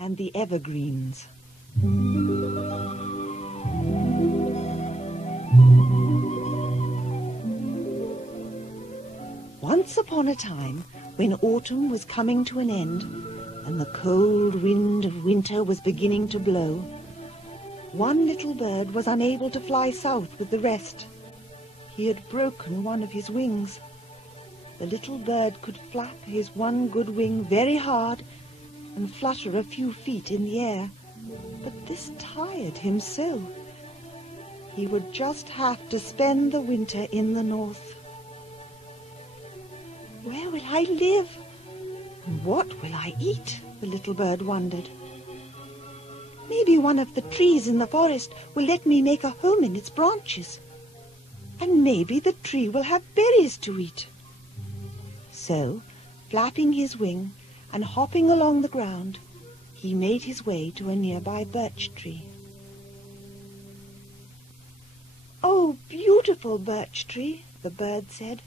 and the Evergreens. Once upon a time, when autumn was coming to an end, and the cold wind of winter was beginning to blow, one little bird was unable to fly south with the rest. He had broken one of his wings. The little bird could flap his one good wing very hard and flutter a few feet in the air, but this tired him so. He would just have to spend the winter in the north. Where will I live? And what will I eat? The little bird wondered. Maybe one of the trees in the forest will let me make a home in its branches. And maybe the tree will have berries to eat. So, flapping his wing and hopping along the ground, he made his way to a nearby birch tree. "Oh, beautiful birch tree," the bird said.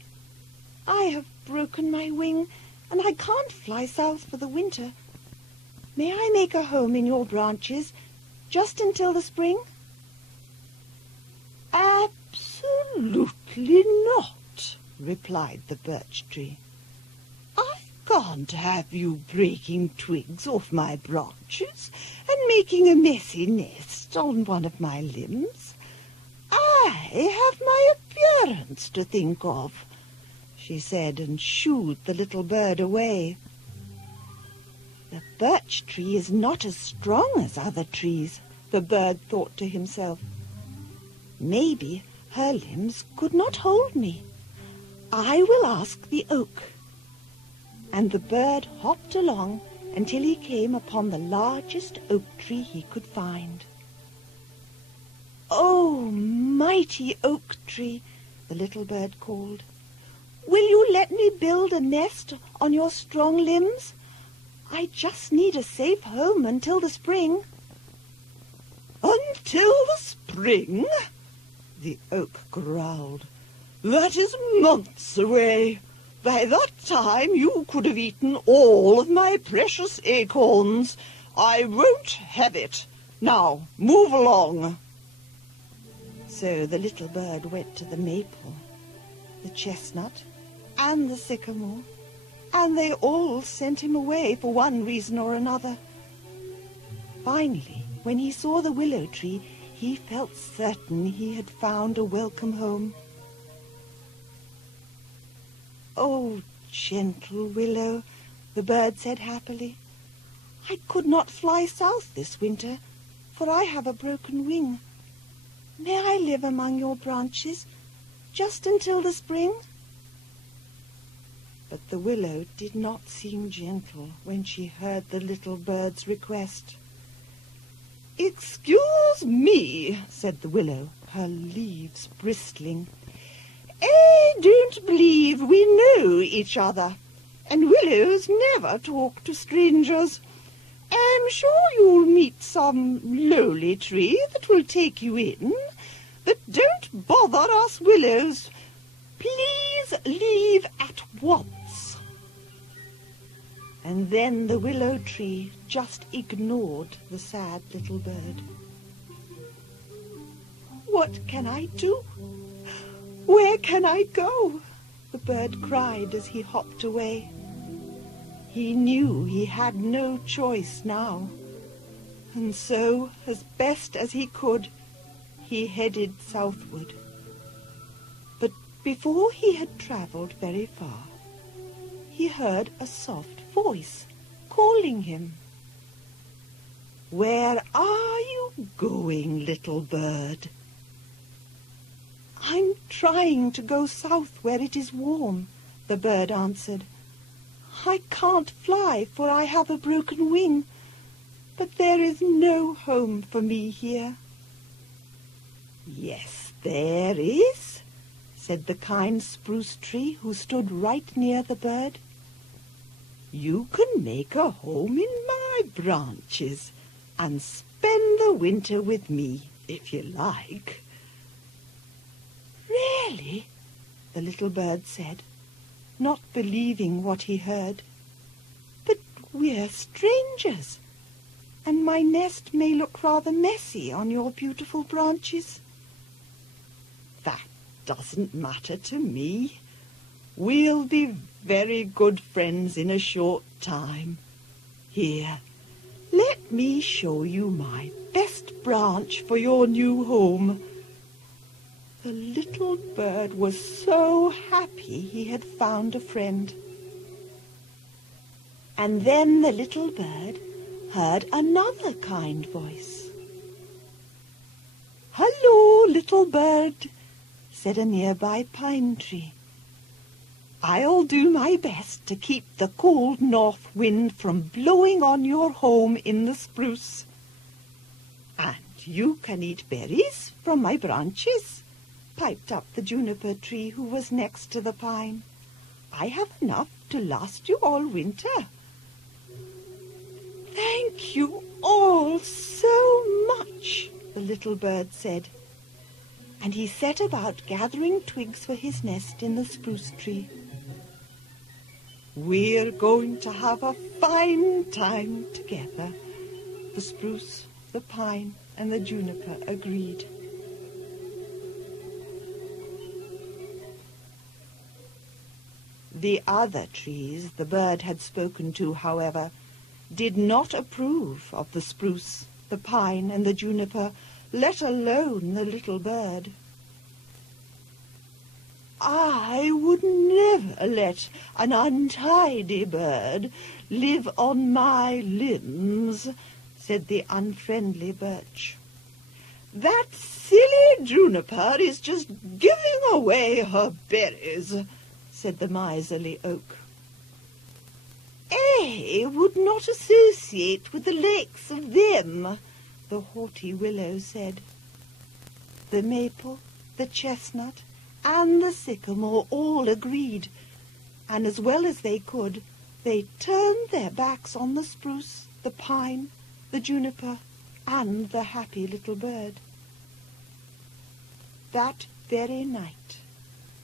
"I have broken my wing, and I can't fly south for the winter. May I make a home in your branches just until the spring?" "Absolutely not," replied the birch tree. "I can't have you breaking twigs off my branches and making a messy nest on one of my limbs. I have my appearance to think of," she said, and shooed the little bird away. "The birch tree is not as strong as other trees," the bird thought to himself. "Maybe her limbs could not hold me. I will ask the oak." And the bird hopped along until he came upon the largest oak tree he could find. "Oh, mighty oak tree," the little bird called, "will you let me build a nest on your strong limbs? I just need a safe home until the spring." "Until the spring?" the oak growled. "That is months away. By that time you could have eaten all of my precious acorns. I won't have it. Now, move along." So the little bird went to the maple, the chestnut, and the sycamore, and they all sent him away for one reason or another. Finally, when he saw the willow tree, he felt certain he had found a welcome home. "Oh, gentle willow," the bird said happily, "I could not fly south this winter, for I have a broken wing. May I live among your branches just until the spring?" But the willow did not seem gentle when she heard the little bird's request. "Excuse me," said the willow, her leaves bristling. "I don't believe we know each other, and willows never talk to strangers. I'm sure you'll meet some lowly tree that will take you in, but don't bother us willows. Please leave at once." And then the willow tree just ignored the sad little bird. "What can I do? Where can I go?" the bird cried as he hopped away. He knew he had no choice now, and so, as best as he could, he headed southward. But before he had travelled very far, he heard a soft voice calling him. "Where are you going, little bird?" "I'm trying to go south where it is warm," the bird answered. "I can't fly, for I have a broken wing, but there is no home for me here." "Yes, there is," said the kind spruce tree who stood right near the bird. "You can make a home in my branches and spend the winter with me, if you like." "Really?" the little bird said, not believing what he heard. "But we're strangers. and my nest may look rather messy on your beautiful branches." "That doesn't matter to me. We'll be very good friends in a short time. Here, let me show you my best branch for your new home." The little bird was so happy he had found a friend. And then the little bird heard another kind voice. "Hello, little bird," said a nearby pine tree. "I'll do my best to keep the cold north wind from blowing on your home in the spruce. And you can eat berries from my branches," piped up the juniper tree who was next to the pine. "I have enough to last you all winter." "Thank you all so much," the little bird said, and he set about gathering twigs for his nest in the spruce tree. "We're going to have a fine time together," the spruce, the pine, and the juniper agreed. The other trees the bird had spoken to, however, did not approve of the spruce, the pine, and the juniper, let alone the little bird. "I would never let an untidy bird live on my limbs," said the unfriendly birch. "That silly juniper is just giving away her berries," said the miserly oak. "I would not associate with the likes of them," the haughty willow said. The maple, the chestnut, and the sycamore all agreed, and as well as they could, they turned their backs on the spruce, the pine, the juniper, and the happy little bird. That very night,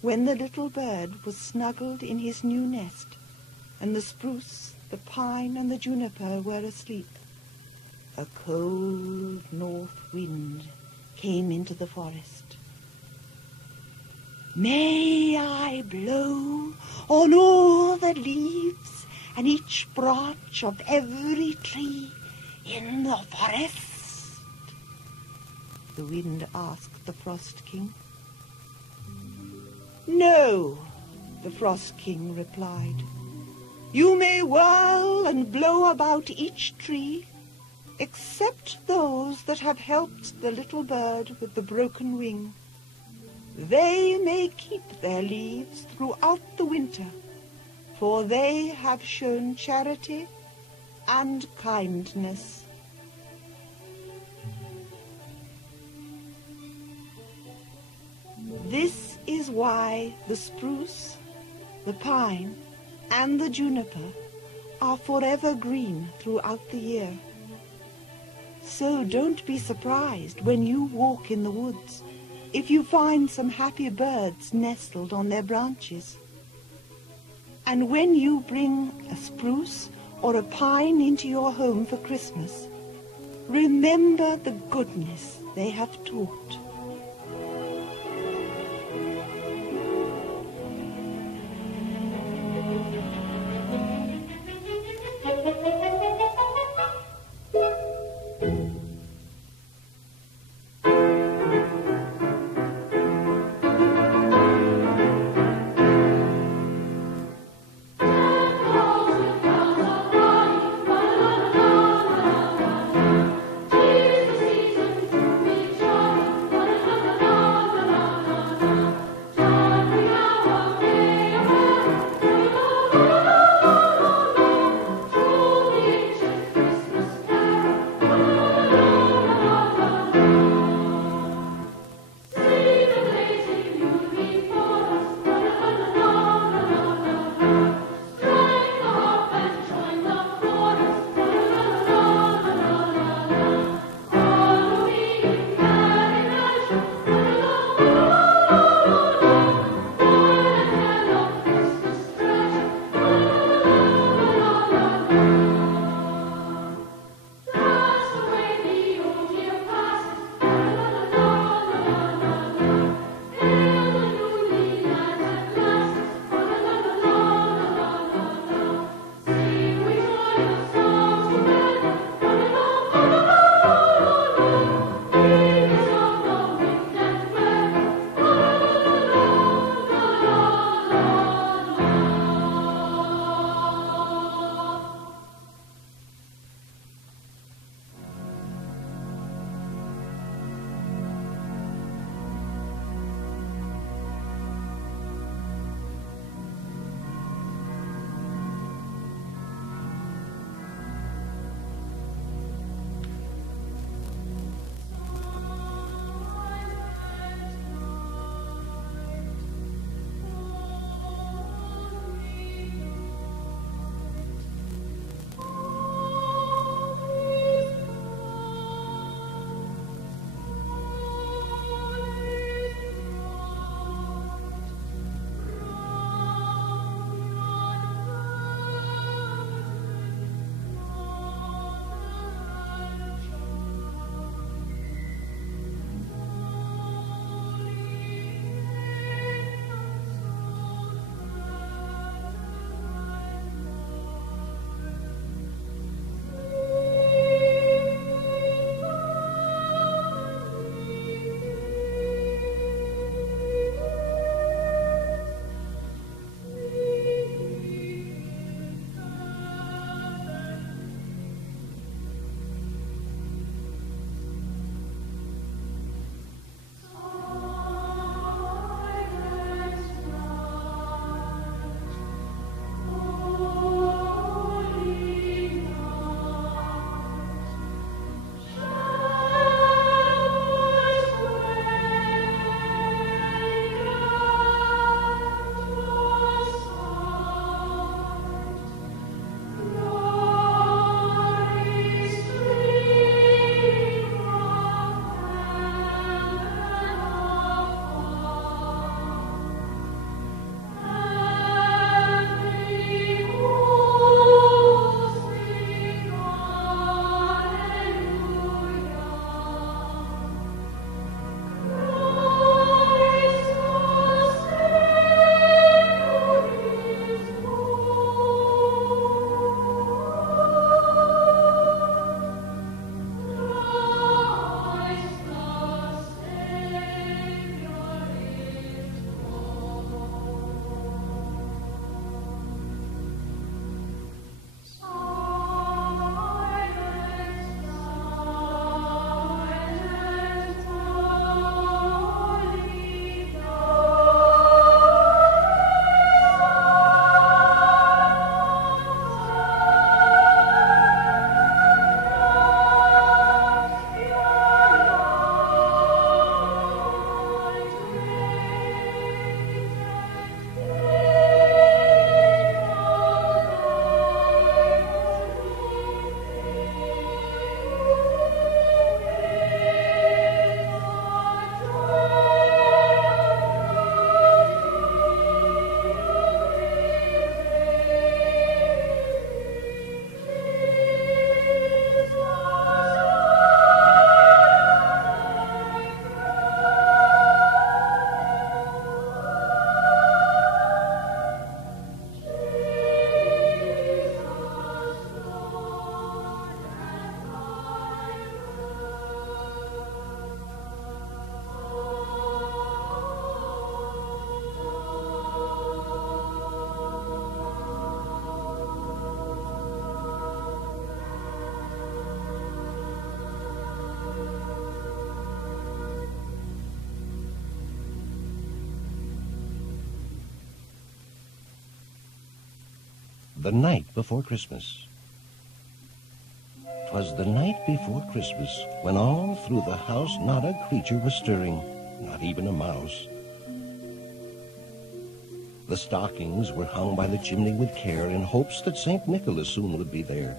when the little bird was snuggled in his new nest, and the spruce, the pine, and the juniper were asleep, a cold north wind came into the forest. "May I blow on all the leaves and each branch of every tree in the forest?" the wind asked the Frost King. "No," the Frost King replied. "You may whirl and blow about each tree, except those that have helped the little bird with the broken wing. They may keep their leaves throughout the winter, for they have shown charity and kindness." This is why the spruce, the pine, and the juniper are forever green throughout the year. So don't be surprised when you walk in the woods if you find some happy birds nestled on their branches. And when you bring a spruce or a pine into your home for Christmas, remember the goodness they have taught. The Night Before Christmas. 'Twas the night before Christmas, when all through the house not a creature was stirring, not even a mouse. The stockings were hung by the chimney with care, in hopes that St. Nicholas soon would be there.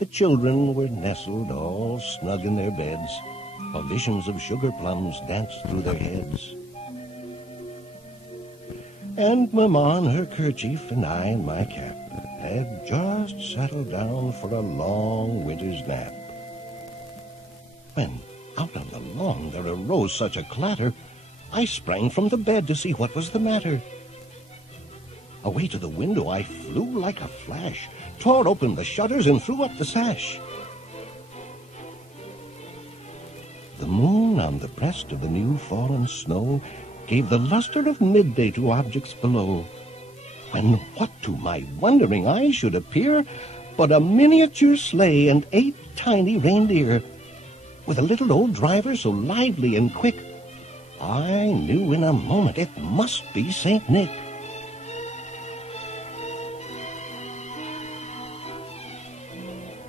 The children were nestled all snug in their beds, while visions of sugar plums danced through their heads. And Mamma in her kerchief and I in my cap had just settled down for a long winter's nap, when out on the lawn there arose such a clatter, I sprang from the bed to see what was the matter. Away to the window I flew like a flash, tore open the shutters and threw up the sash. The moon on the breast of the new fallen snow gave the luster of midday to objects below, when what to my wondering eyes should appear but a miniature sleigh and 8 tiny reindeer, with a little old driver so lively and quick, I knew in a moment it must be St. Nick.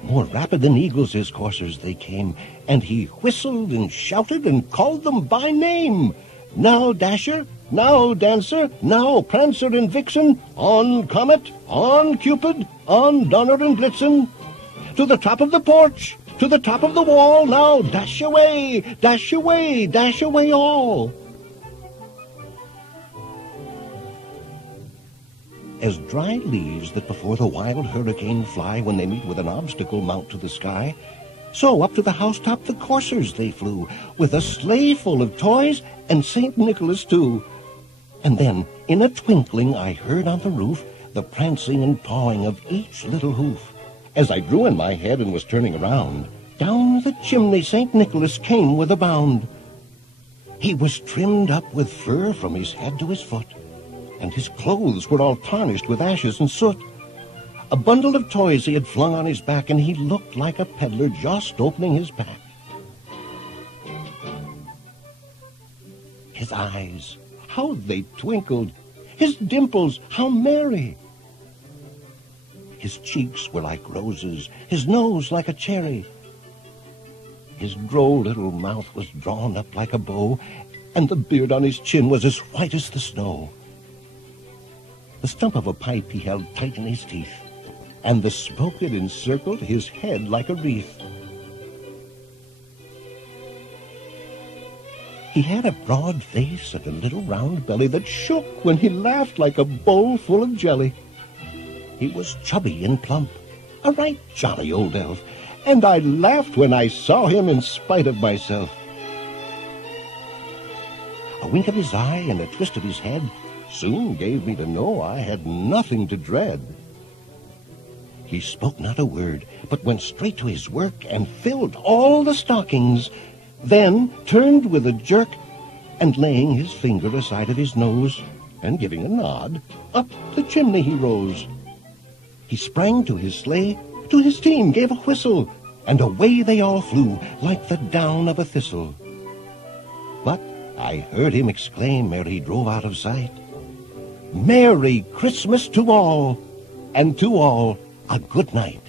More rapid than eagles his coursers they came, and he whistled and shouted and called them by name. Now Dasher, now Dancer, now Prancer and Vixen, on Comet, on Cupid, on Donner and Blitzen, to the top of the porch, to the top of the wall, now dash away, dash away, dash away all. As dry leaves that before the wild hurricane fly when they meet with an obstacle mount to the sky, so up to the housetop the coursers they flew, with a sleigh full of toys and St. Nicholas too. And then, in a twinkling, I heard on the roof the prancing and pawing of each little hoof. As I drew in my head and was turning around, down the chimney St. Nicholas came with a bound. He was trimmed up with fur from his head to his foot, and his clothes were all tarnished with ashes and soot. A bundle of toys he had flung on his back, and he looked like a peddler just opening his pack. His eyes, how they twinkled! His dimples, how merry! His cheeks were like roses, his nose like a cherry. His droll little mouth was drawn up like a bow, and the beard on his chin was as white as the snow. The stump of a pipe he held tight in his teeth, and the smoke it encircled his head like a wreath. He had a broad face and a little round belly that shook when he laughed like a bowl full of jelly. He was chubby and plump, a right jolly old elf, and I laughed when I saw him in spite of myself. A wink of his eye and a twist of his head soon gave me to know I had nothing to dread. He spoke not a word, but went straight to his work and filled all the stockings, then turned with a jerk, and laying his finger aside of his nose, and giving a nod, up the chimney he rose. He sprang to his sleigh, to his team gave a whistle, and away they all flew like the down of a thistle. But I heard him exclaim ere he drove out of sight, "Merry Christmas to all, and to all a good night."